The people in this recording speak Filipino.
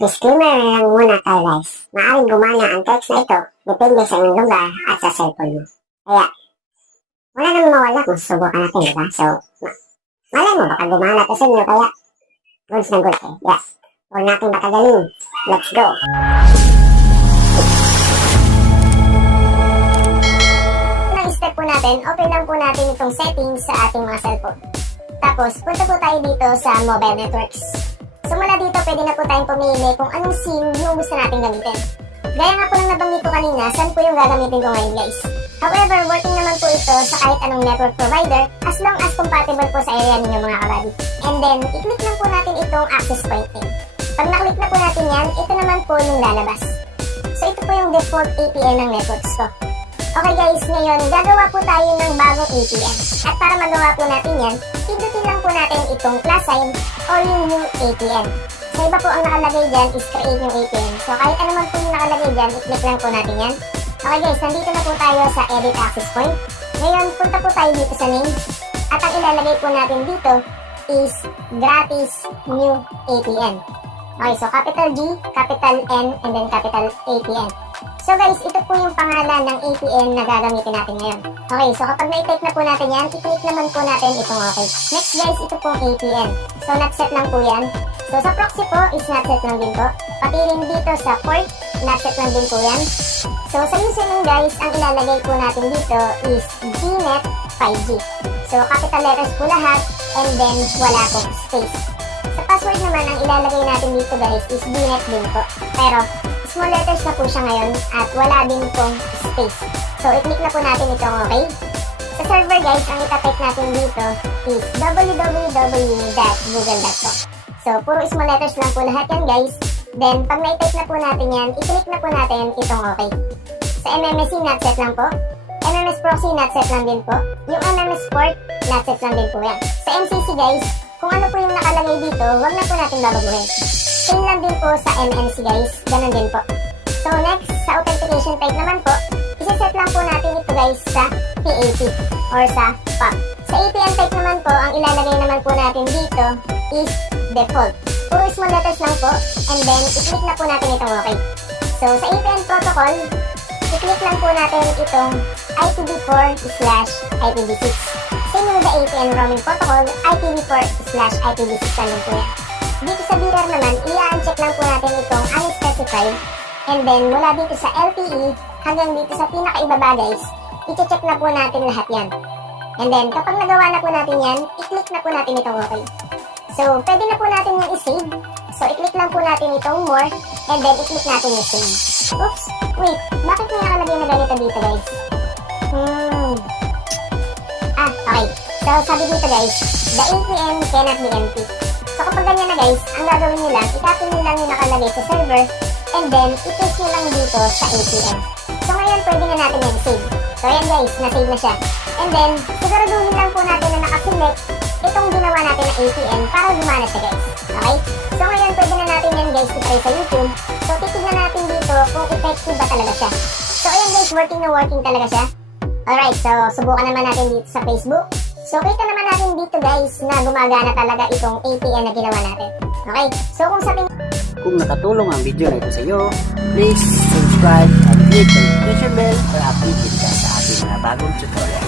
Disclaimer lang muna tayo guys. Maaring gumana ang text na ito depende sa inyong lugar at sa cellphone mo. Kaya, wala nang mawala kung susubukan natin, di ba? So, ma- malay mo, baka gumana to sa inyo, kaya goods na goods eh. Yes. Huwag natin patagalin. Let's go. Unang step po natin, open lang po natin itong settings sa ating mga cellphone. Tapos, punta po tayo dito sa mobile networks. Mula dito, pwede na po tayong pumili kung anong SIM yung gusto natin gamitin. Gaya nga po ng nabanggit ko kanina, saan po yung gagamitin ko ngayon guys. However, working naman po ito sa kahit anong network provider as long as compatible po sa area ninyo mga kabady. And then, i-click lang po natin itong access point. Pag naklik na po natin yan, ito naman po yung lalabas. So ito po yung default APN ng networks ko. Okay guys, ngayon gagawa po tayo ng bagong APN. At para magawa po natin yan, pindutin lang po natin itong plus sign yung new APN. Sa iba po ang nakalagay dyan is create new APN. So kahit ano man po yung nakalagay dyan, i-click lang po natin yan. Okay guys, nandito na po tayo sa edit access point. Ngayon, punta po tayo dito sa name. At ang ilalagay po natin dito is gratis new APN. Okay, so capital G, capital N, and then capital APN. So guys, ito po yung pangalan ng APN na gagamitin natin ngayon. Okay, so kapag na-type na po natin yan, i-click naman po natin itong okay. Next guys, ito pong APN. So not set lang po yan. So sa proxy po is not set lang din po. Pati rin dito sa port, not set lang din po yan. So sa username guys, ang ilalagay po natin dito is gnet 5G. So capital letters po lahat and then wala pong space. Sa password naman, ang ilalagay natin dito guys is gnet din po. Pero small letters na po siya ngayon at wala din pong space. So i-click na po natin itong okay. Sa server guys, ang itatype natin dito is www.google.com. So puro small letters lang po lahat yan guys. Then pag na-type na po natin yan, i-click na po natin itong okay. Sa MMSC, not set lang po. MMS proxy, not set lang din po. Yung MMS port, not set lang din po yan. Sa MCC guys, kung ano po yung nakalagay dito, wag na po natin babaguhin. Same lang din po sa MNC guys, ganun din po. So next, sa authentication type naman po, isa-set lang po natin ito guys sa PAP or sa PAP. Sa APN type naman po, ang ilalagay naman po natin dito is default. Puro small letters lang po, and then i-click na po natin itong okay. So sa APN protocol, i-click lang po natin itong IPv4 slash IPv6. Same with the APN roaming protocol, IPv4 slash IPv6 lang po yan. Dito sa BRR naman, i-uncheck lang po natin itong unspecified. And then, mula dito sa LTE hanggang dito sa pinakaibaba guys, i-check na po natin lahat yan. And then, kapag nagawa na po natin yan, i-click na po natin itong okay. So, pwede na po natin yung i-save. So, i-click lang po natin itong more, and then i-click natin yung save. Oops! Wait, bakit may nakalagay na ganito dito guys? Hmm. Ah, okay. So, sabi dito guys, the APN cannot be empty. So, kapag ganyan na guys, ang gagawin nyo lang, itapin nyo lang yung nakalagay sa server, and then, i-paste nyo lang dito sa APN. So, ngayon, pwede na natin yung save. So, ayan guys, na-save na siya. And then, siguraduhin lang po natin na nakaselect itong ginawa natin na APN para gumana siya guys. Okay? So, ngayon, pwede na natin yan guys i-try sa YouTube. So, titignan natin dito kung effective ba talaga siya. So, ayan guys, working na working talaga siya. Alright, so subukan naman natin dito sa Facebook. So kita naman natin dito guys na gumagana talaga itong APN na ginawa natin. Okay, so kung sa tingin Kung nakatulong ang video na ito sa iyo, please subscribe and click the notification bell para updated ka sa ating mga bagong tutorial.